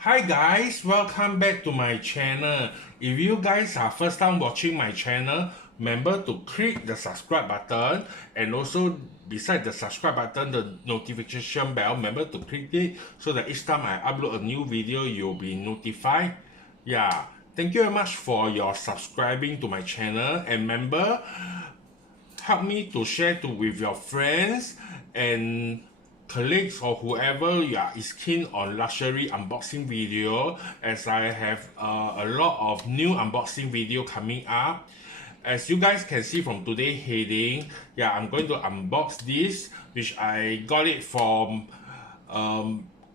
Hi guys, welcome back to my channel. If you guys are first time watching my channel, remember to click the subscribe button and also beside the subscribe button, the notification bell, remember to click it so that each time I upload a new video, you'll be notified. Yeah, thank you very much for your subscribing to my channel and remember, help me to share with your friends and colleagues or whoever is keen on luxury unboxing video, as I have a lot of new unboxing video coming up. As you guys can see from today's heading, I'm going to unbox this, which I got it from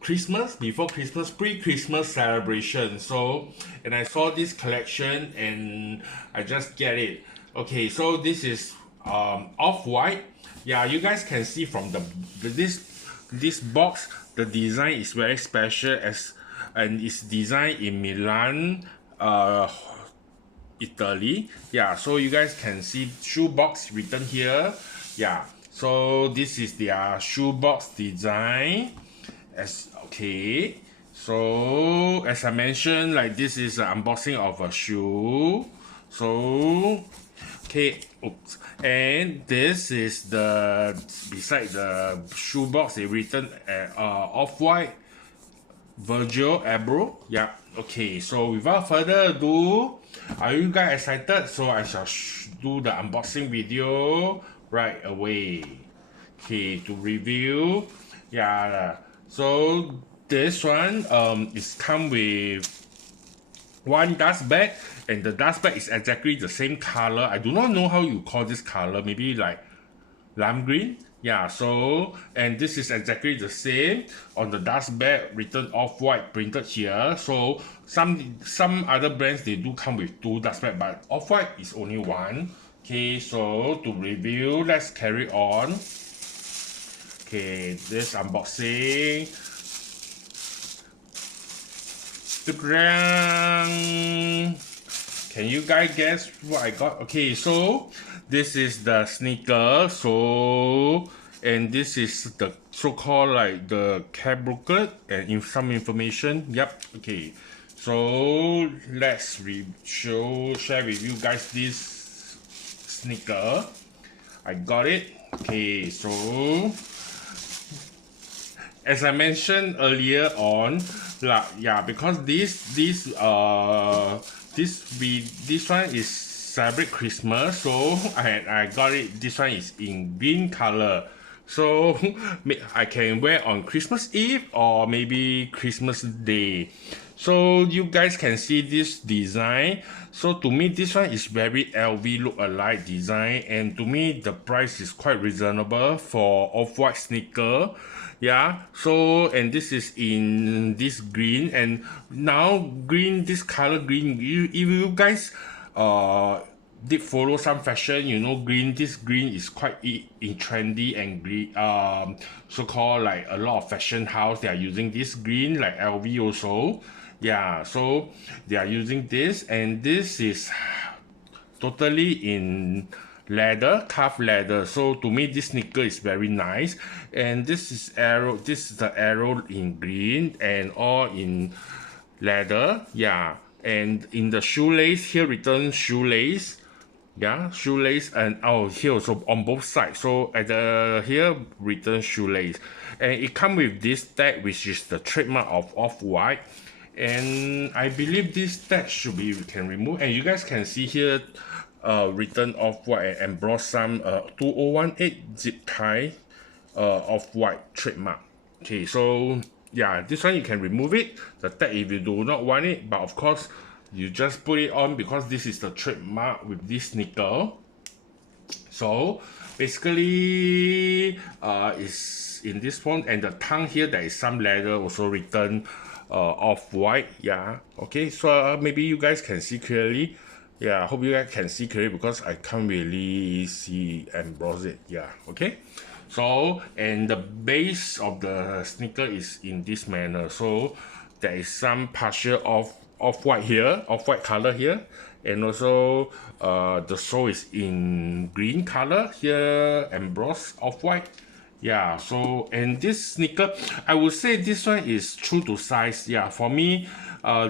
Christmas, before Christmas, pre-Christmas celebration. So, and I saw this collection and I just get it. Okay, so this is off-white. Yeah, you guys can see from this box, the design is very special, and it's designed in Milan, Italy. Yeah, so you guys can see shoebox written here. Yeah, so this is their shoebox design. So as I mentioned, like this is an unboxing of a shoe. So oops, and this is the beside the shoebox, they written off-white Virgil Abloh. Yeah, okay, so without further ado, are you guys excited? So I shall do the unboxing video right away. Okay, to review. Yeah, so this one is come with one dust bag, and the dust bag is exactly the same color. I do not know how you call this color, maybe like lime green. Yeah, so and this is exactly the same on the dust bag, written off-white printed here. So some other brands, they do come with two dust bag, but off-white is only one. Okay, so to review, let's carry on. Okay, this unboxing. Can you guys guess what I got? Okay, so this is the sneaker. So, and this is the so-called like the cap booklet and some information. Yep. Okay. So let's share with you guys this sneaker. I got it. Okay. So as I mentioned earlier on, like because this one is celebrate Christmas, so I got it. This one is in green color, so I can wear on Christmas Eve or maybe Christmas Day. So you guys can see this design. So to me, this one is very LV look-alike design, and to me the price is quite reasonable for off-white sneaker. Yeah, so and this is in this green, and now green, this color green, if you guys did follow some fashion, you know, this green is quite in trendy, and green so-called like a lot of fashion house, they are using this green, like LV also. Yeah, so they are using this, and this is totally in leather, calf leather. So to me, this sneaker is very nice, and this is the arrow in green and all in leather. Yeah, and in the shoelace here, written shoelace. Yeah, shoelace, and here also on both sides. So at the here written shoelace, and it come with this tag, which is the trademark of Off-White. And I believe this tag should be, we can remove, and you guys can see here written Off-White and embossed some 2018 zip tie Off-White trademark. Okay, so yeah, this one you can remove it, the tag, if you do not want it, but of course you just put it on because this is the trademark with this sneaker. So basically is in this one, and the tongue here there is some leather also written Off-White. Yeah, okay, so maybe you guys can see clearly. Yeah, I hope you guys can see clearly because I can't really see and browse it. Yeah, okay. So, and the base of the sneaker is in this manner. So there is some partial off-white here, off-white color here, and also the sole is in green color here, embossed off-white, Yeah, so and this sneaker, I would say this one is true to size. Yeah, for me,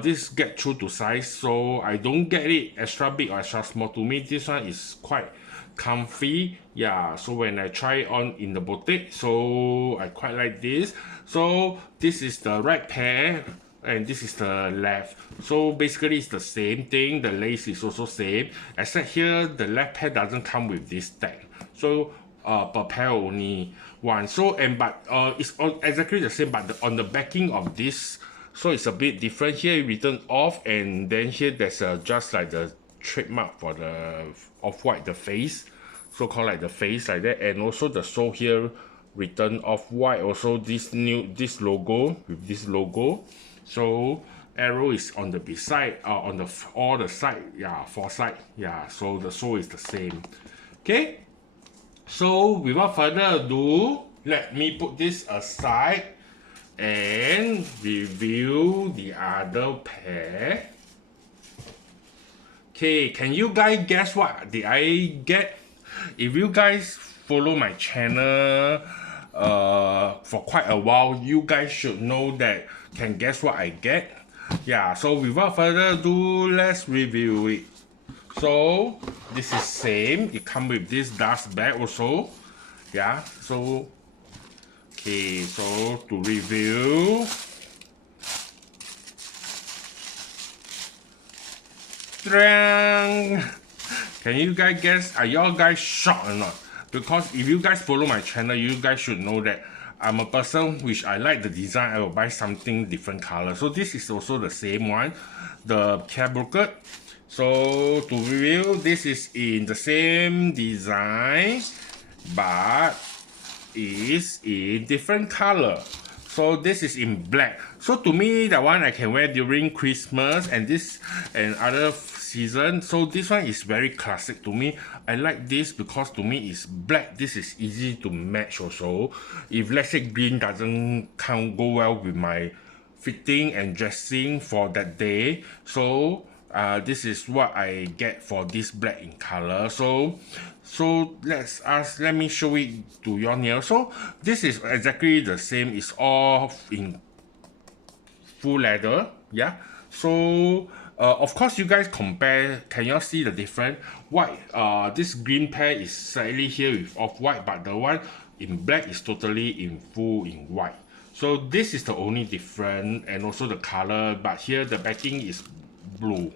this get true to size, so I don't get it extra big or extra small. To me, this one is quite comfy. Yeah, so when I try it on in the boutique, so I quite like this. So this is the right pair and this is the left, so basically it's the same thing. The lace is also same, except here the left pair doesn't come with this tag, so per pair only one. So and but it's on exactly the same, but on the backing of this, so it's a bit different. Here written off, and then here there's just like the trademark for the off-white, the face, so called like the face like that. And also the sole here written off-white, also this logo with this logo. So arrow is on the beside, on the all the side, yeah, four side, yeah. So the sole is the same. Okay, so without further ado, let me put this aside and review the other pair. Okay, can you guys guess what did I get? If you guys follow my channel for quite a while, you guys should know that can guess what I get. Yeah, so without further ado, let's review it. So this is same, it comes with this dust bag also. Yeah, so okay, so to review, can you guys guess? Are y'all guys shocked or not? Because if you guys follow my channel, you guys should know that I'm a person which I like the design. I will buy something different color. So this is also the same one, the Care Broker. So to review, this is in the same design, but is in different color. So this is in black. So to me, the one I can wear during Christmas and this and other season. So this one is very classic to me. I like this because to me it's black. This is easy to match also. If let's say green doesn't go well with my fitting and dressing for that day, so this is what I get for this black in color. So let me show it to you now. So this is exactly the same. It's all in full leather. Yeah, so of course you guys compare, can you see the difference? White, this green pair is slightly here with off-white, but the one in black is totally in full in white. So this is the only difference, and also the color, but here the backing is blue.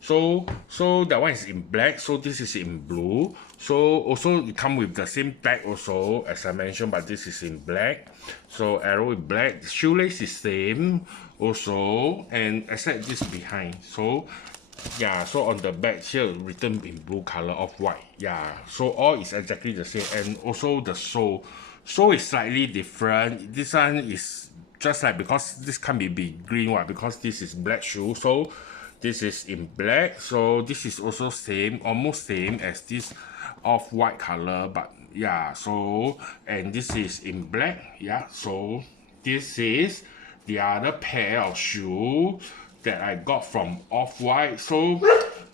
So that one is in black, so this is in blue. So also it come with the same tag also as I mentioned, but this is in black. So arrow is black, shoelace is same also, and except this behind. So yeah, so on the back here written in blue color of white. Yeah, so all is exactly the same. And also the sole is slightly different. This one is just like, because this can't be green one, because this is black shoe, so this is in black. So this is also same, almost same as this off-white color, but yeah, so and this is in black. Yeah, so this is the other pair of shoe that I got from Off-White. So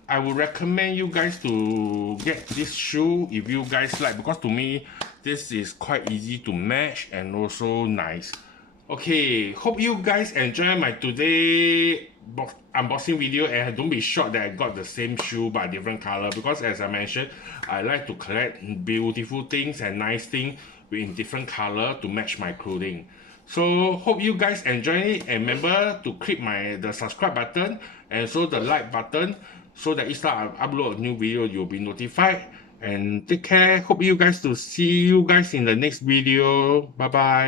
I would recommend you guys to get this shoe if you guys like, because to me this is quite easy to match and also nice. Okay, hope you guys enjoy my today unboxing video, and don't be shocked that I got the same shoe but different color, because as I mentioned, I like to collect beautiful things and nice things in different color to match my clothing. So hope you guys enjoy it, and remember to click the subscribe button and also the like button, so that each time I upload a new video you'll be notified. And take care. Hope you guys to see you guys in the next video. Bye bye.